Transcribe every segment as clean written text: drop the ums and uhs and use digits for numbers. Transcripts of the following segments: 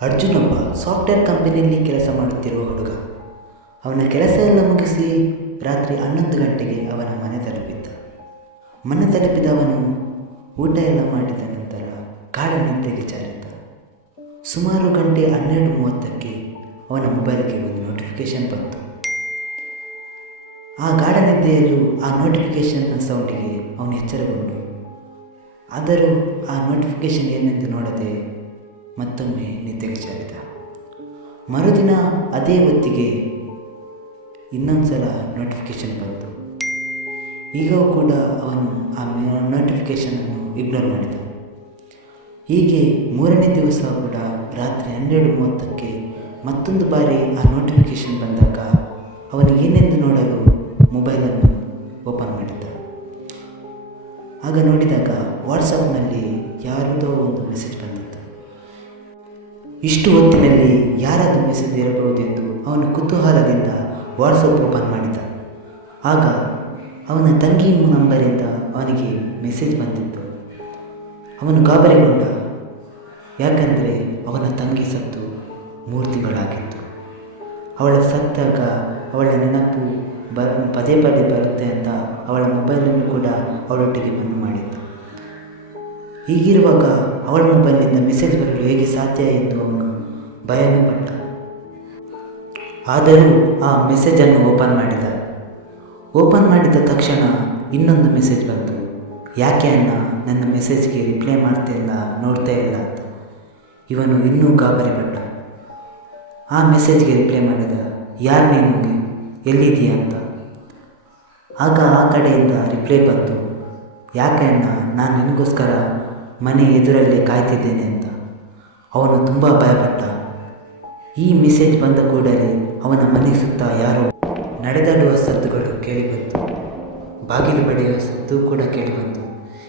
ಅರ್ಜುನ್ ಒಬ್ಬ ಸಾಫ್ಟ್ವೇರ್ ಕಂಪನಿಯಲ್ಲಿ ಕೆಲಸ ಮಾಡುತ್ತಿರುವ ಹುಡುಗ. ಅವನ ಕೆಲಸ ಎಲ್ಲ ಮುಗಿಸಿ ರಾತ್ರಿ 11 ಗಂಟೆಗೆ ಅವನ ಮನೆ ತಲುಪಿದ್ದ. ಮನೆ ತಲುಪಿದ ಅವನು ಊಟ ಎಲ್ಲ ಮಾಡಿದ ನಂತರ ಗಾಢ ನಿದ್ರೆಗೆ ಜಾರಿದ್ದ. ಸುಮಾರು ಗಂಟೆ 12:30ಕ್ಕೆ ಅವನ ಮೊಬೈಲ್ಗೆ ಒಂದು ನೋಟಿಫಿಕೇಶನ್ ಬಂತು. ಆ ಗಾಢ ನಿದ್ದೆಯಲ್ಲೂ ಆ ನೋಟಿಫಿಕೇಶನ್ನ ಸೌಂಡಿಗೆ ಅವನು ಎಚ್ಚರಗೊಂಡು, ಆದರೂ ಆ ನೋಟಿಫಿಕೇಶನ್ ಏನೆಂದು ನೋಡದೆ ಮತ್ತೊಮ್ಮೆ ನಿದ್ದೆಗೆ ಜಾರಿದ. ಮರುದಿನ ಅದೇ ಹೊತ್ತಿಗೆ ಇನ್ನೊಂದು ಸಲ ನೋಟಿಫಿಕೇಶನ್ ಬಂತು. ಈಗವೂ ಕೂಡ ಅವನು ಆ ನೋಟಿಫಿಕೇಶನನ್ನು ಇಗ್ನೋರ್ ಮಾಡಿದ. ಹೀಗೆ 3ನೇ ದಿವಸ ಕೂಡ ರಾತ್ರಿ 12:30ಕ್ಕೆ ಮತ್ತೊಂದು ಬಾರಿ ಆ ನೋಟಿಫಿಕೇಶನ್ ಬಂದಾಗ ಅವನು ಏನೆಂದು ನೋಡಲು ಮೊಬೈಲನ್ನು ಓಪನ್ ಮಾಡಿದ್ದ. ಆಗ ನೋಡಿದಾಗ ವಾಟ್ಸಪ್ನಲ್ಲಿ ಯಾರದೋ ಒಂದು ಮೆಸೇಜ್ ಬಂದಿತ್ತು. ಇಷ್ಟು ಹೊತ್ತಿನಲ್ಲಿ ಯಾರದು ಮೆಸೇಜ್ ಇರಬಹುದೆಂದು ಅವನು ಕುತೂಹಲದಿಂದ ವಾಟ್ಸಪ್ ಓಪನ್ ಮಾಡಿದ. ಆಗ ಅವನ ತಂಗಿ ನಂಬರಿಂದ ಅವನಿಗೆ ಮೆಸೇಜ್ ಬಂದಿತ್ತು. ಅವನು ಗಾಬರಿಗೊಂಡ. ಯಾಕಂದರೆ ಅವನ ತಂಗಿ ಸತ್ತು 3 ತಿಂಗಳಾಗಿತ್ತು. ಅವಳ ಸತ್ತಾಗ ಅವಳ ನೆನಪು ಪದೇ ಪದೇ ಬರುತ್ತೆ ಅಂತ ಅವಳ ಮೊಬೈಲನ್ನು ಕೂಡ ಅವಳೊಟ್ಟಿಗೆ ಬಂದು ಮಾಡಿತ್ತು. ಹೀಗಿರುವಾಗ ಅವಳ ಮೊಬೈಲ್ನಿಂದ ಮೆಸೇಜ್ ಬರಲು ಹೇಗೆ ಸಾಧ್ಯ ಎಂದು ಅವನು ಭಯನೂ ಪಟ್ಟ. ಆದರೂ ಆ ಮೆಸೇಜನ್ನು ಓಪನ್ ಮಾಡಿದ ತಕ್ಷಣ ಇನ್ನೊಂದು ಮೆಸೇಜ್ ಬಂತು. ಯಾಕೆ ಅಣ್ಣ ನನ್ನ ಮೆಸೇಜ್ಗೆ ರಿಪ್ಲೈ ನೋಡ್ತಾ ಇಲ್ಲ ಅಂತ. ಇವನು ಇನ್ನೂ ಗಾಬರಿ ಪಟ್ಟ. ಆ ಮೆಸೇಜ್ಗೆ ರಿಪ್ಲೈ ಮಾಡಿದ, ಯಾರು ನೀನು, ಎಲ್ಲಿದ್ದೀಯ ಅಂತ. ಆಗ ಆ ಕಡೆಯಿಂದ ರಿಪ್ಲೈ ಬಂತು, ಯಾಕೆ ಅಣ್ಣ ನಾನು ನಿನಗೋಸ್ಕರ ಮನೆ ಎದುರಲ್ಲೇ ಕಾಯ್ತಿದ್ದೇನೆ ಅಂತ. ಅವನು ತುಂಬ ಭಯಪಟ್ಟ. ಈ ಮೆಸೇಜ್ ಬಂದ ಕೂಡಲೇ ಅವನ ಮನೆ ಸುತ್ತ ಯಾರೋ ನಡೆದಾಡುವ ಸದ್ದುಗಳು ಕೇಳಿಬಂತು. ಬಾಗಿಲು ಬಡಿಯುವ ಸದ್ದು ಕೂಡ ಕೇಳಿಬಂತು.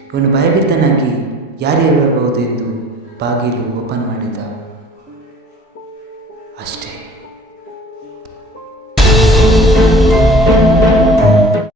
ಇವನು ಭಯಭೀತನಾಗಿ ಯಾರಿರಬಹುದು ಎಂದು ಬಾಗಿಲು ಓಪನ್ ಮಾಡಿದ.